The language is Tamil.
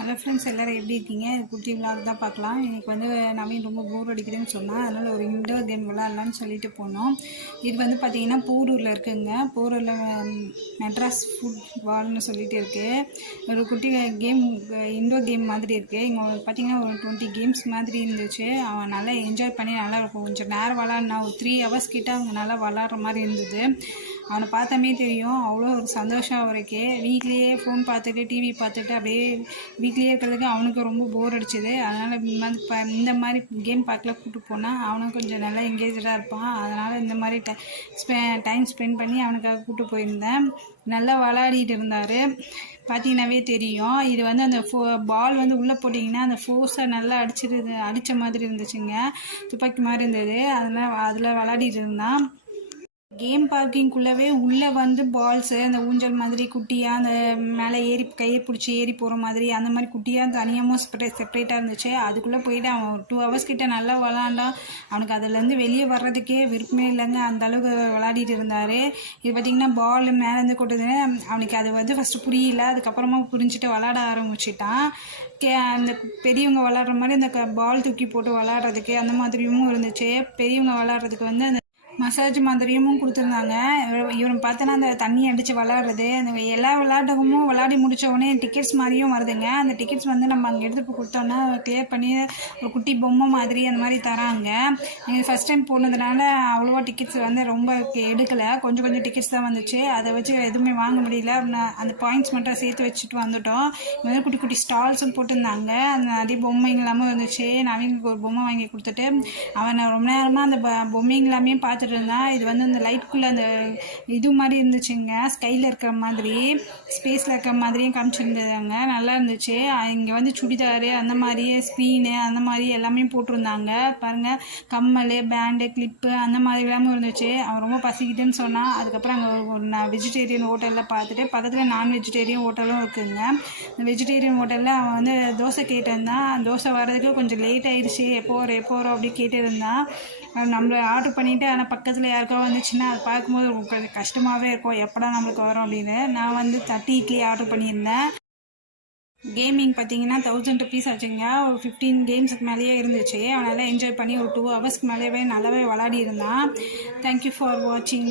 ஹலோ ஃப்ரெண்ட்ஸ், எல்லோரும் எப்படி இருக்கீங்க? குட்டி விளாக் தான் பார்க்கலாம். இன்றைக்கி வந்து நவீன் ரொம்ப போர் அடிக்குதுன்னு சொன்னால், அதனால் ஒரு இன்டோர் கேம் விளாட்லான்னு சொல்லிட்டு போனோம். இது வந்து பார்த்திங்கன்னா போரூரில் இருக்குதுங்க. போரூரில் மெட்ராஸ் ஃபுட்பால்னு சொல்லிட்டு இருக்குது. ஒரு குட்டி கேம், இன்டோர் கேம் மாதிரி இருக்குது. இங்கே பார்த்திங்கன்னா ஒரு 20 கேம்ஸ் மாதிரி இருந்துச்சு. அவன் நல்லா என்ஜாய் பண்ணி நல்லா இருக்கும். கொஞ்சம் நேரம் விளாட்னா ஒரு 3 ஹவர்ஸ் கிட்ட அவங்க நல்லா விளாட்ற மாதிரி இருந்தது. அவனை பார்த்தாமே தெரியும் அவ்வளோ ஒரு சந்தோஷம் அவருக்கு. வீட்லேயே ஃபோன் பார்த்துட்டு டிவி பார்த்துட்டு அப்படியே வீட்லேயே இருக்கிறதுக்கு அவனுக்கு ரொம்ப போர் அடிச்சுது. அதனால் இந்த மாதிரி கேம் பார்க்கல கூப்பிட்டு போனால் அவனும் கொஞ்சம் நல்லா எங்கேஜாக இருப்பான். அதனால் இந்த மாதிரி டைம் ஸ்பெண்ட் பண்ணி அவனுக்காக கூப்பிட்டு போயிருந்தேன். நல்லா விளையாடிட்டு இருந்தார். பார்த்தீங்கன்னாவே தெரியும். இது வந்து அந்த பால் வந்து உள்ளே போட்டிங்கன்னா அந்த ஃபோர்ஸை நல்லா அடித்த மாதிரி இருந்துச்சுங்க. துப்பாக்கி மாதிரி இருந்தது. அதனால் அதில் விளையாடிட்டு இருந்தான். கேம் பார்க்கிங்குள்ளவே உள்ளே வந்து பால்ஸு அந்த ஊஞ்சல் மாதிரி குட்டியாக அந்த மேலே ஏறி கையை பிடிச்சி ஏறி போகிற மாதிரி அந்த மாதிரி குட்டியாக தனியாகவும் செப்பரேட்டாக இருந்துச்சு. அதுக்குள்ளே போயிட்டு அவன் 2 ஹவர்ஸ் கிட்ட நல்லா விளாண்டான். அவனுக்கு அதுலேருந்து வெளியே வர்றதுக்கே விருப்பமே இல்லைங்க. அந்த அளவுக்கு விளையாடிட்டு இருந்தார். இது பார்த்திங்கன்னா பால் மேலேருந்து கொட்டுது. அவனுக்கு அது வந்து ஃபஸ்ட்டு புரியல. அதுக்கப்புறமா புரிஞ்சுட்டு விளாட ஆரம்பிச்சிட்டான். அந்த பெரியவங்க விளாட்ற மாதிரி அந்த பால் தூக்கி போட்டு விளாட்றதுக்கு அந்த மாதிரியும் இருந்துச்சு. பெரியவங்க விளாட்றதுக்கு வந்து அந்த மசாஜ் மாதிரியும் கொடுத்துருந்தாங்க. இவனை பார்த்தோன்னா அந்த தண்ணி அடித்து விளாட்றது, அந்த எல்லா விளையாட்டுக்கும் விளையாடி முடித்தவொடனே டிக்கெட்ஸ் மாதிரியும் வருதுங்க. அந்த டிக்கெட்ஸ் வந்து நம்ம அங்கே எடுத்து போய் கொடுத்தோன்னா கிளியர் பண்ணி ஒரு குட்டி பொம்மை மாதிரி அந்த மாதிரி தராங்க. நீங்கள் ஃபஸ்ட் டைம் போனதுனால அவ்வளோவா டிக்கெட்ஸ் வந்து ரொம்ப எடுக்கலை. கொஞ்சம் டிக்கெட்ஸ் தான் வந்துச்சு. அதை வச்சு எதுவுமே வாங்க முடியல. அந்த பாயிண்ட்ஸ் மட்டும் சேர்த்து வச்சுட்டு வந்துட்டோம். இது வந்து குட்டி குட்டி ஸ்டால்ஸும் போட்டிருந்தாங்க. அந்த நிறைய பொம்மைங்களாமும் இருந்துச்சு. நவீனுக்கு ஒரு பொம்மை வாங்கி கொடுத்துட்டு அவனை ரொம்ப நேரமாக அந்த பொம்மைங்களாமே பார்த்துட்டு இருந்தான். இது வந்து அந்த லைட்குள்ளே அந்த இது மாதிரி இருந்துச்சுங்க. ஸ்கையில் இருக்கிற மாதிரி ஸ்பேஸில் இருக்கிற மாதிரியும் காமிச்சிருந்தாங்க. நல்லா இருந்துச்சு. இங்கே வந்து சுடிதாரு அந்த மாதிரியே ஸ்க்ரீனு அந்த மாதிரி எல்லாமே போட்டிருந்தாங்க. பாருங்கள், கம்மல், பேண்டு, கிளிப்பு அந்த மாதிரி எல்லாமே இருந்துச்சு. அவன் ரொம்ப பசிக்கிட்டுன்னு சொன்னான். அதுக்கப்புறம் அங்கே ஒரு வெஜிடேரியன் ஹோட்டலில் பார்த்துட்டு பக்கத்தில் நான் வெஜிடேரியன் ஹோட்டலும் இருக்குதுங்க. இந்த வெஜிடேரியன் ஹோட்டலில் அவன் வந்து தோசை கேட்டிருந்தான். தோசை வர்றதுக்கு கொஞ்சம் லேட் ஆகிடுச்சு. எப்போ வரும் அப்படி கேட்டிருந்தான். நம்மளை ஆர்டர் பண்ணிவிட்டு ஆனால் பக்கத்தில் யாருக்கோ வந்துச்சுன்னா அது பார்க்கும்போது கொஞ்சம் கஷ்டமாகவே இருக்கும். எப்படா நம்மளுக்கு வரும் அப்படின்னு. நான் வந்து 30 இட்லி ஆர்டர் பண்ணியிருந்தேன். கேமிங் பார்த்தீங்கன்னா 1000 rupees ஆச்சுங்க. ஒரு 15 கேம்ஸுக்கு மேலேயே இருந்துச்சு. அவனால் என்ஜாய் பண்ணி ஒரு 2 ஹவர்ஸ்க்கு மேலேயே நல்லாவே விளையாடி இருந்தான். தேங்க்யூ ஃபார் வாட்சிங்.